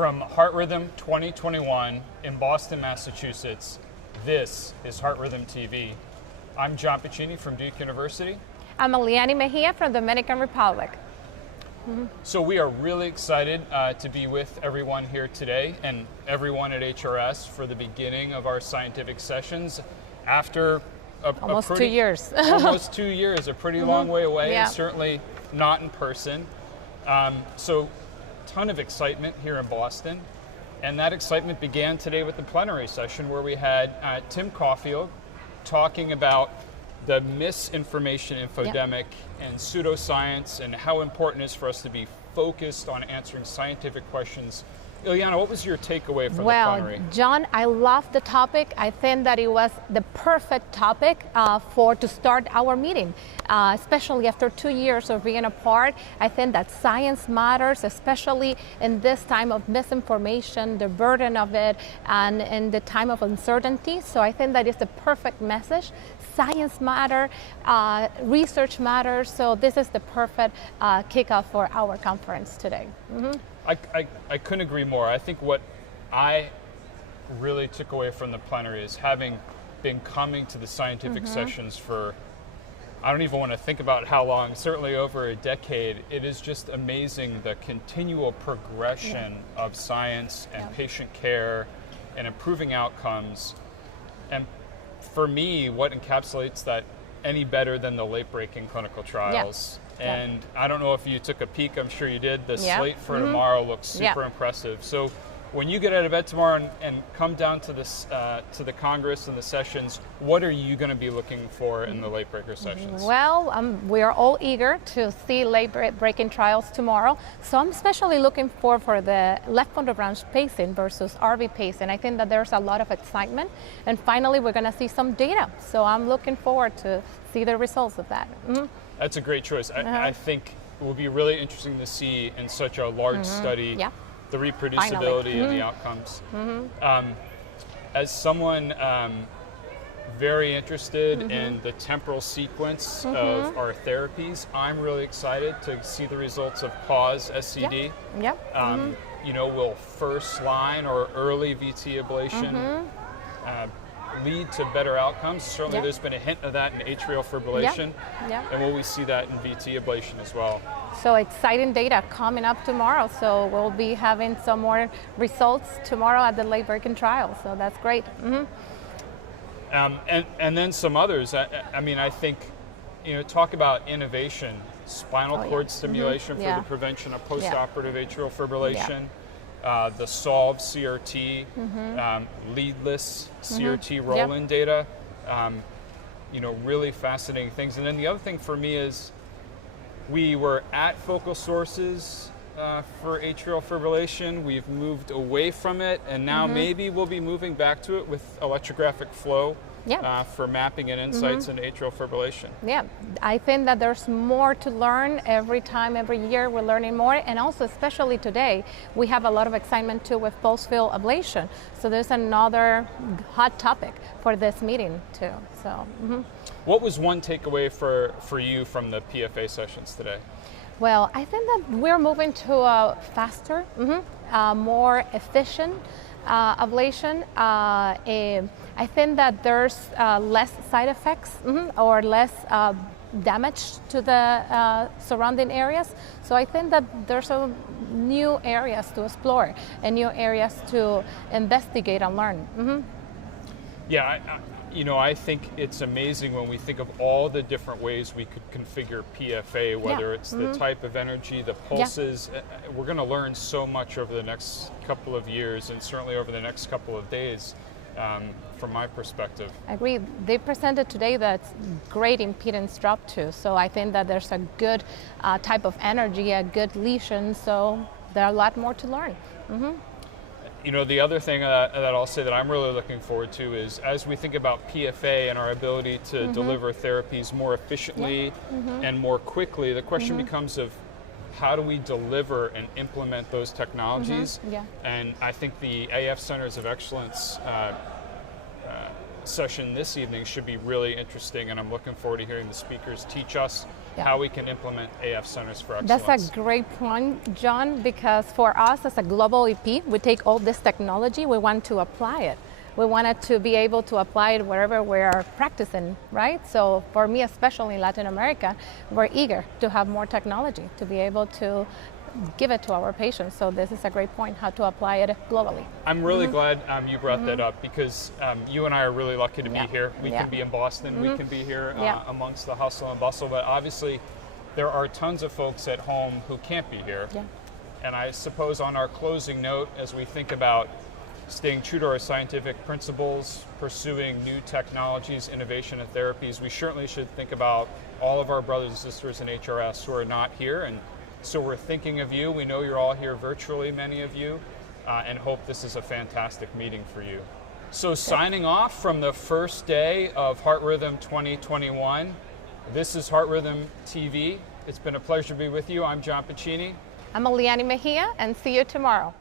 From Heart Rhythm 2021 in Boston, Massachusetts, this is Heart Rhythm TV. I'm John Piccini from Duke University. I'm Eliany Mejia from the Dominican Republic. So we are really excited to be with everyone here today and everyone at HRS for the beginning of our scientific sessions after almost 2 years. Almost 2 years, a pretty long way away, Yeah. and certainly not in person. So ton of excitement here in Boston, and that excitement began today with the plenary session where we had Tim Caulfield talking about the misinformation infodemic and pseudoscience and how important it is for us to be focused on answering scientific questions. Eliana, what was your takeaway from the plenary? Well, John, I love the topic. I think that it was the perfect topic to start our meeting, especially after 2 years of being apart. I think that science matters, especially in this time of misinformation, the burden of it, and in the time of uncertainty. So I think that is the perfect message. Science matters, research matters, so this is the perfect kickoff for our conference today. I couldn't agree more. I think what I really took away from the plenary is having been coming to the scientific sessions for, I don't even want to think about how long, certainly over a decade. It is just amazing the continual progression of science and patient care and improving outcomes. And for me, what encapsulates that any better than the late-breaking clinical trials? And I don't know if you took a peek, I'm sure you did. The slate for tomorrow looks super impressive. So when you get out of bed tomorrow and come down to this to the Congress and the sessions, what are you going to be looking for in the late breaker sessions? Well, we are all eager to see late-breaking trials tomorrow. So I'm especially looking for the left bundle branch pacing versus RV pacing. I think that there's a lot of excitement. And finally, we're going to see some data. So I'm looking forward to see the results of that. That's a great choice. I think it will be really interesting to see in such a large study the reproducibility and the outcomes. As someone very interested in the temporal sequence of our therapies, I'm really excited to see the results of PAUSE SCD. You know, will first line or early VT ablation lead to better outcomes? Certainly there's been a hint of that in atrial fibrillation. And will we see that in VT ablation as well? So exciting data coming up tomorrow. So we'll be having some more results tomorrow at the late breaking trial. So that's great. And then some others. I mean, I think, you know, talk about innovation, spinal cord stimulation for the prevention of postoperative atrial fibrillation. The SOLVE CRT, leadless CRT roll-in data, you know, really fascinating things. And then the other thing for me is we were at focal sources for atrial fibrillation. We've moved away from it, and now maybe we'll be moving back to it with electrographic flow. For mapping and insights into atrial fibrillation. I think that there's more to learn every time, every year we're learning more, and also especially today, we have a lot of excitement too with pulse field ablation. So there's another hot topic for this meeting too. So. What was one takeaway for you from the PFA sessions today? Well, I think that we're moving to a faster, more efficient ablation. I think that there's less side effects or less damage to the surrounding areas. So I think that there's new areas to explore and new areas to investigate and learn. You know, I think it's amazing when we think of all the different ways we could configure PFA, whether it's the type of energy, the pulses. We're going to learn so much over the next couple of years and certainly over the next couple of days from my perspective. I agree. They presented today that great impedance drop too. So I think that there's a good type of energy, a good lesion. So there are a lot more to learn. You know, the other thing that I'll say that I'm really looking forward to is as we think about PFA and our ability to deliver therapies more efficiently and more quickly, the question becomes of how do we deliver and implement those technologies? And I think the AF Centers of Excellence session this evening should be really interesting, and I'm looking forward to hearing the speakers teach us Yeah. how we can implement AF Centers for Excellence. That's a great point, John, because for us as a global EP, we take all this technology, we want to apply it. We wanted to be able to apply it wherever we are practicing, right? So for me, especially in Latin America, we're eager to have more technology to be able to give it to our patients. So this is a great point, how to apply it globally. I'm really glad you brought that up, because you and I are really lucky to be Yeah. here. We Yeah. can be in Boston, we can be here Yeah. amongst the hustle and bustle, but obviously there are tons of folks at home who can't be here. Yeah. And I suppose on our closing note, as we think about staying true to our scientific principles, pursuing new technologies, innovation, and therapies, we certainly should think about all of our brothers and sisters in HRS who are not here. And so we're thinking of you. We know you're all here virtually, many of you, and hope this is a fantastic meeting for you. So signing off from the first day of Heart Rhythm 2021, this is Heart Rhythm TV. It's been a pleasure to be with you. I'm John Piccini. I'm Eliany Mejia, and see you tomorrow.